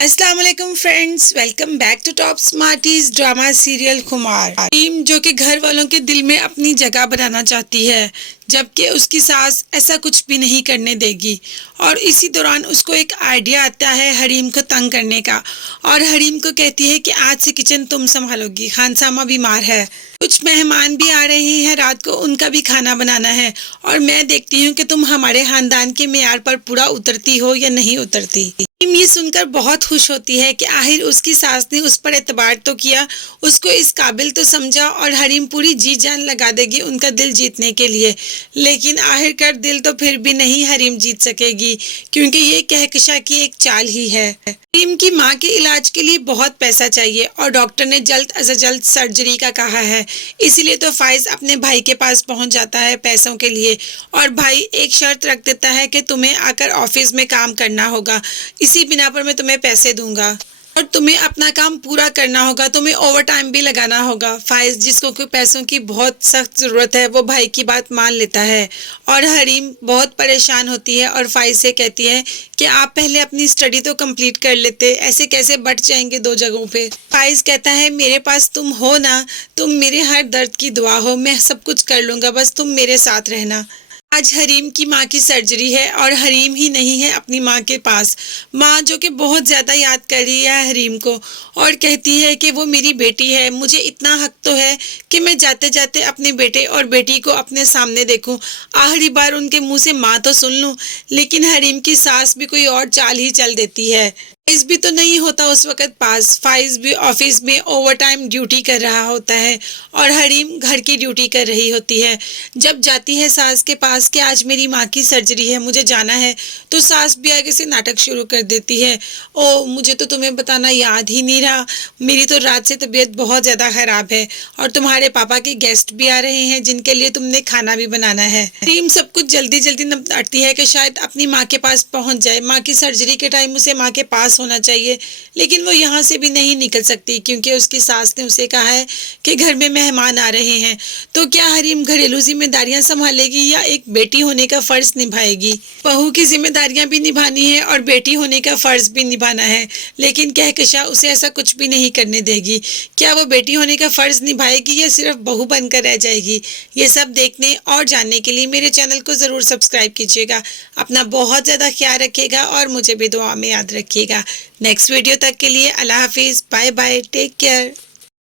السلام علیکم friends, welcome back to top smarties drama serial Khumar. Team جو کہ گھر والوں کے دل میں اپنی جگہ بنانا چاہتی ہے، جبکہ اس کی ساس ایسا کچھ بھی نہیں کرنے دے گی، اور اسی دوران اس کو ایک آئیڈیا آتا ہے حریم کو تنگ کرنے کا، اور حریم کو کہتی ہے کہ آج سے کچن تم سنبھالو گی، خانسامہ بیمار ہے، کچھ مہمان بھی آ رہے ہیں رات کو، ان کا بھی کھانا بنانا ہے، اور میں دیکھتی ہوں کہ تم ہمارے خاندان کے معیار پر پورا اترتی ہو یا نہیں اترتی۔ یہ سن کر بہت خوش ہوتی ہے کہ آخر اس کی ساس نے اس پر اعتبار تو کیا، اس کو اس قابل تو سمجھا، اور حریم پوری جی جان لگا دے گی ان کا دل جیتنے کے لیے۔ لیکن آخر کر دل تو پھر بھی نہیں حریم جیت سکے گی، کیونکہ یہ کہکشاں کی ایک چال ہی ہے۔ حریم کی ماں کے علاج کے لیے بہت پیسہ چاہیے، اور ڈاکٹر نے جلد از جلد سرجری کا کہا ہے، اسی لیے تو فائز اپنے بھائی کے پاس پہنچ جاتا ہے پیسوں کے لیے، اور بھائی ایک شرط رکھ دیتا ہے کہ تمہیں آ کر آفس میں کام کرنا ہوگا، اسی بنا پر میں تمہیں پیسے دوں گا، اور تمہیں اپنا کام پورا کرنا ہوگا، تمہیں اوور ٹائم بھی لگانا ہوگا۔ فائز جس کو پیسوں کی بہت سخت ضرورت ہے، وہ بھائی کی بات مان لیتا ہے، اور حریم بہت پریشان ہوتی ہے اور فائز سے کہتی ہے کہ آپ پہلے اپنی اسٹڈی تو کمپلیٹ کر لیتے، ایسے کیسے بٹ جائیں گے دو جگہوں پہ۔ فائز کہتا ہے میرے پاس تم ہو نا، تم میرے ہر درد کی دعا ہو، میں سب کچھ کر لوں گا، بس تم میرے ساتھ رہنا۔ آج حریم کی ماں کی سرجری ہے، اور حریم ہی نہیں ہے اپنی ماں کے پاس، ماں جو کہ بہت زیادہ یاد کر رہی ہے حریم کو، اور کہتی ہے کہ وہ میری بیٹی ہے، مجھے اتنا حق تو ہے کہ میں جاتے جاتے اپنے بیٹے اور بیٹی کو اپنے سامنے دیکھوں، آخری بار ان کے منہ سے ماں تو سن لوں۔ لیکن حریم کی ساس بھی کوئی اور چال ہی چل دیتی ہے۔ فائز بھی تو نہیں ہوتا اس وقت پاس، فائز بھی آفس میں اوور ٹائم ڈیوٹی کر رہا ہوتا ہے، اور حریم گھر کی ڈیوٹی کر رہی ہوتی ہے۔ جب جاتی ہے ساس کے پاس کہ آج میری ماں کی سرجری ہے، مجھے جانا ہے، تو ساس بھی آگے سے ناٹک شروع کر دیتی ہے، او مجھے تو تمہیں بتانا یاد ہی نہیں رہا، میری تو رات سے طبیعت بہت زیادہ خراب ہے، اور تمہارے پاپا کے گیسٹ بھی آ رہے ہیں جن کے لیے تم نے کھانا بھی بنانا ہے۔ حریم سب کچھ جلدی جلدی نپٹاتی ہے کہ شاید اپنی ماں کے پاس پہنچ جائے، ماں کی سرجری کے ٹائم اسے ماں کے پاس ہونا چاہیے، لیکن وہ یہاں سے بھی نہیں نکل سکتی کیونکہ اس کی ساس نے اسے کہا ہے کہ گھر میں مہمان آ رہے ہیں۔ تو کیا حریم گھریلو ذمہ داریاں سنبھالے گی یا ایک بیٹی ہونے کا فرض نبھائے گی؟ بہو کی ذمہ داریاں بھی نبھانی ہے اور بیٹی ہونے کا فرض بھی نبھانا ہے، لیکن کہکشاں اسے ایسا کچھ بھی نہیں کرنے دے گی۔ کیا وہ بیٹی ہونے کا فرض نبھائے گی یا صرف بہو بن کر رہ جائے گی؟ یہ سب دیکھنے اور جاننے کے لیے میرے چینل کو ضرور سبسکرائب کیجیے گا۔ اپنا بہت زیادہ خیال رکھیے گا اور مجھے بھی دعا میں یاد رکھیے گا۔ نیکسٹ ویڈیو تک کے لیے اللہ حافظ، بائے بائے، ٹیک کیئر۔